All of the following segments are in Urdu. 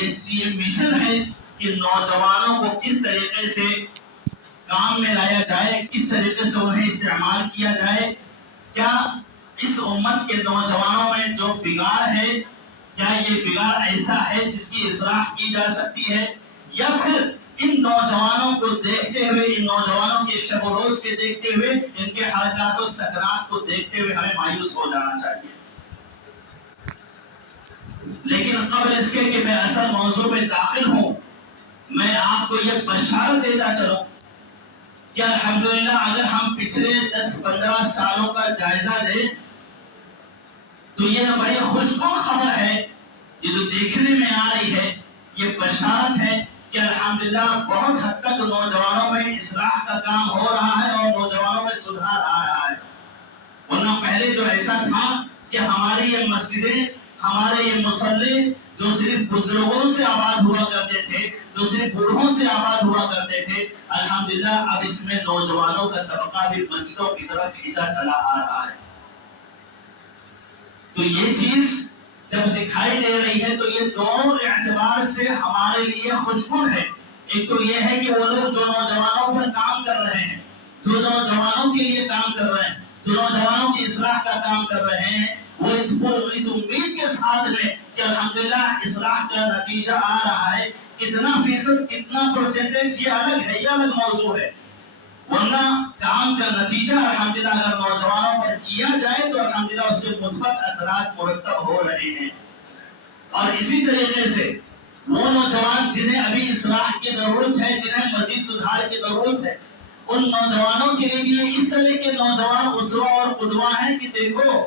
یہ مشن ہے کہ نوجوانوں کو کس طریقے سے کام میں لایا جائے، کس طریقے سے انہیں استعمال کیا جائے. کیا اس امت کے نوجوانوں میں جو بگاڑ ہے، کیا یہ بگاڑ ایسا ہے جس کی اصلاح کی جا سکتی ہے، یا پھر ان نوجوانوں کو دیکھتے ہوئے، ان نوجوانوں کے شب و روز کے دیکھتے ہوئے، ان کے حرکات و سکنات کو دیکھتے ہوئے ہمیں مایوس ہو جانا چاہیے. لیکن قبل اس کے کہ میں اصل موضوع میں داخل ہوں، میں آپ کو یہ بشارت دیتا چلوں کہ الحمدللہ اگر ہم پچھلے 10-15 سالوں کا جائزہ لیں تو یہ بڑی خوشگوار خبر ہے. یہ جو دیکھنے میں آ رہی ہے یہ بشارت ہے کہ الحمدللہ بہت حد تک نوجوانوں میں اصلاح کا کام ہو رہا ہے اور نوجوانوں میں سدھار آ رہا ہے. ورنہ پہلے جو ایسا تھا کہ ہماری یہ مسجدیں، ہمارے یہ مصلے جو صرف بزرگوں سے آباد ہوا کرتے تھے، جو صرف بوڑھوں سے آباد ہوا کرتے تھے، الحمدللہ اب اس میں نوجوانوں کا طبقہ بھی مسجدوں کی طرف کھینچا چلا آ رہا ہے. تو یہ چیز جب دکھائی دے رہی ہے تو یہ دونوں اعتبار سے ہمارے لیے خوشگوار ہے. ایک تو یہ ہے کہ وہ لوگ جو نوجوانوں پر کام کر رہے ہیں، جو نوجوانوں کے لیے کام کر رہے ہیں، جو نوجوانوں کی اصلاح کا کام کر رہے ہیں، وہ اس امید کے ساتھ میں کہ الحمدللہ اصلاح کا نتیجہ آ رہا ہے. کتنا فیصد، کتنا پرسنٹیج یہ الگ ہے، یہ الگ موضوع ہے. ورنہ کام کا نتیجہ الحمدللہ اگر نوجوانوں پر کیا جائے تو الحمدللہ اس کے مثبت اثرات مرتب ہو رہے ہیں. اور اسی طریقے سے وہ نوجوان جنہیں ابھی اصلاح کی ضرورت ہے، جنہیں مزید سدھار کی ضرورت ہے، ان نوجوانوں کے لیے بھی اس طرح کے نوجوان اسوہ اور قدوہ ہیں کہ دیکھو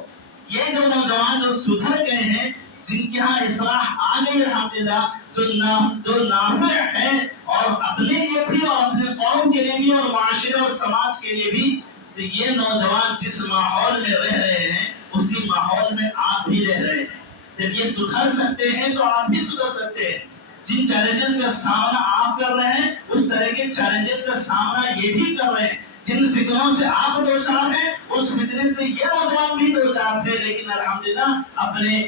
یہ جو نوجوان جو سدھر گئے ہیں، جن کے ہاں اصلاح آ گئی الحمدللہ، جو نافع ہے اور اپنے لیے بھی اور اپنے قوم کے لیے بھی اور معاشرے اور سماج کے لیے بھی، تو یہ نوجوان جس ماحول میں رہ رہے ہیں اسی ماحول میں آپ بھی رہ رہے ہیں. جب یہ سدھر سکتے ہیں تو آپ بھی سدھر سکتے ہیں. جن چیلنجز کا سامنا آپ کر رہے ہیں اس طرح کے چیلنجز کا سامنا یہ بھی کر رہے ہیں. جن فتنوں سے آپ دوچار ہیں اس فتنے سے یہ نوجوان بھی دوچار تھے، لیکن الحمدللہ اپنے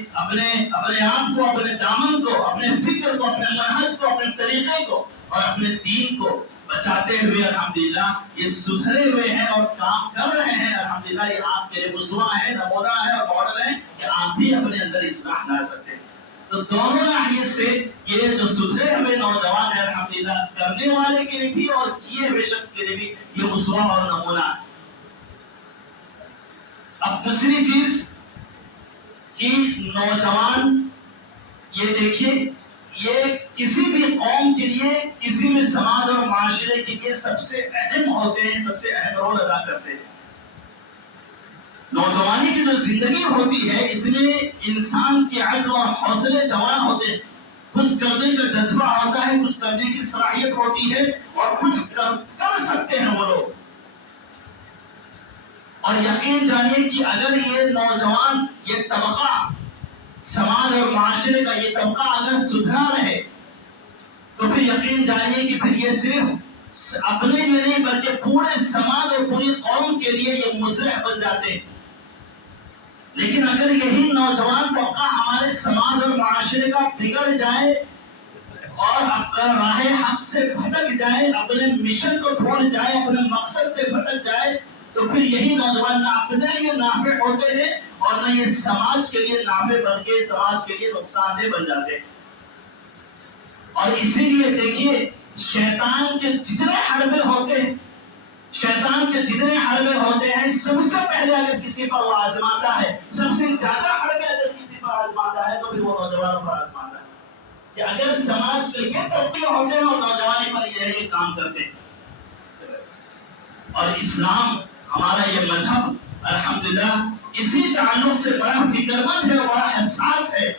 آپ کو، اپنے دامن کو، اپنے فکر کو، اپنے منہج کو، اپنے طریقے کو اور اپنے دین کو بچاتے ہوئے الحمدللہ یہ سدھرے ہوئے ہیں اور کام کر رہے ہیں. الحمدللہ یہ آپ کے لیے اسوہ ہے، نمونہ ہے اور ماڈل ہے کہ آپ بھی اپنے اندر اصلاح لا سکتے ہیں. تو دونوں ناحیے سے یہ جو سدھرے ہوئے نوجوان ہیں الحمدللہ کرنے والے کے لیے بھی اور کیے ہوئے شخص کے لیے بھی یہ اسوہ اور نمونہ ہے. اب دوسری چیز کہ نوجوان یہ دیکھیے، یہ کسی بھی قوم کے لیے، کسی بھی سماج اور معاشرے کے لیے سب سے اہم ہوتے ہیں، سب سے اہم رول ادا کرتے ہیں. نوجوانی کی جو زندگی ہوتی ہے اس میں انسان کے عزم اور حوصلے جوان ہوتے ہیں. کچھ کرنے کا جذبہ ہوتا ہے، کچھ کرنے کی صلاحیت ہوتی ہے اور کچھ کر سکتے ہیں وہ لوگ. اور یقین جانیے کہ اگر یہ نوجوان، یہ طبقہ، سماج اور معاشرے کا یہ طبقہ اگر سدھرا رہے تو پھر یقین جانیے کہ پھر یہ صرف اپنے لیے نہیں بلکہ پورے سماج اور پوری قوم کے لیے یہ مصلح بن جاتے ہیں. لیکن اگر یہی نوجوان طبقہ ہمارے سماج اور معاشرے کا بگڑ جائے اور راہ حق سے بھٹک جائے، اپنے مشن کو بھول جائے، اپنے مقصد سے بھٹک جائے، تو پھر یہی نوجوان نہ اپنے لیے نافع ہوتے ہیں اور نہ یہ سماج کے لیے نافع بلکہ سماج کے لیے نقصان دہ بن جاتے ہیں. اور اسی لیے دیکھیے شیطان کے جتنے حربے ہوتے ہیں، شیطان کے جتنے حربے ہوتے ہیں، سب سے پہلے اگر کسی پر وہ آزماتا ہے، سب سے زیادہ حربے اگر کسی پر آزماتا ہے تو پھر وہ نوجوانوں پر آزماتا ہے. کہ اگر سماج کے یہ طبقے ہوتے ہیں اور نوجوانی پر یہ کام کرتے ہیں. اور اسلام ہمارا یہ مذہب الحمدللہ اسی تعلق سے بڑا فکر مند ہے، بڑا حساس ہے.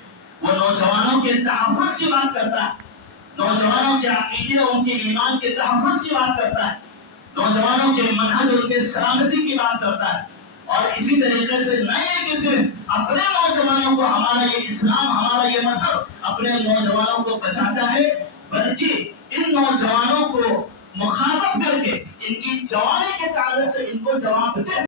وہ نوجوانوں کے تحفظ کی بات کرتا ہے، نوجوانوں کے عقیدے اور ان کے ایمان کے تحفظ کی بات کرتا ہے، نوجوانوں کے منہج اور ان کے سلامتی کی بات کرتا ہے. اور اسی طریقے سے نہیں کہ صرف اپنے نوجوانوں کو ہمارا یہ اسلام، ہمارا یہ مذہب اپنے نوجوانوں کو بچاتا ہے، بلکہ ان نوجوانوں کو مخاطب کر کے ان کی جوانی کے تعلق سے ان کو جواب دے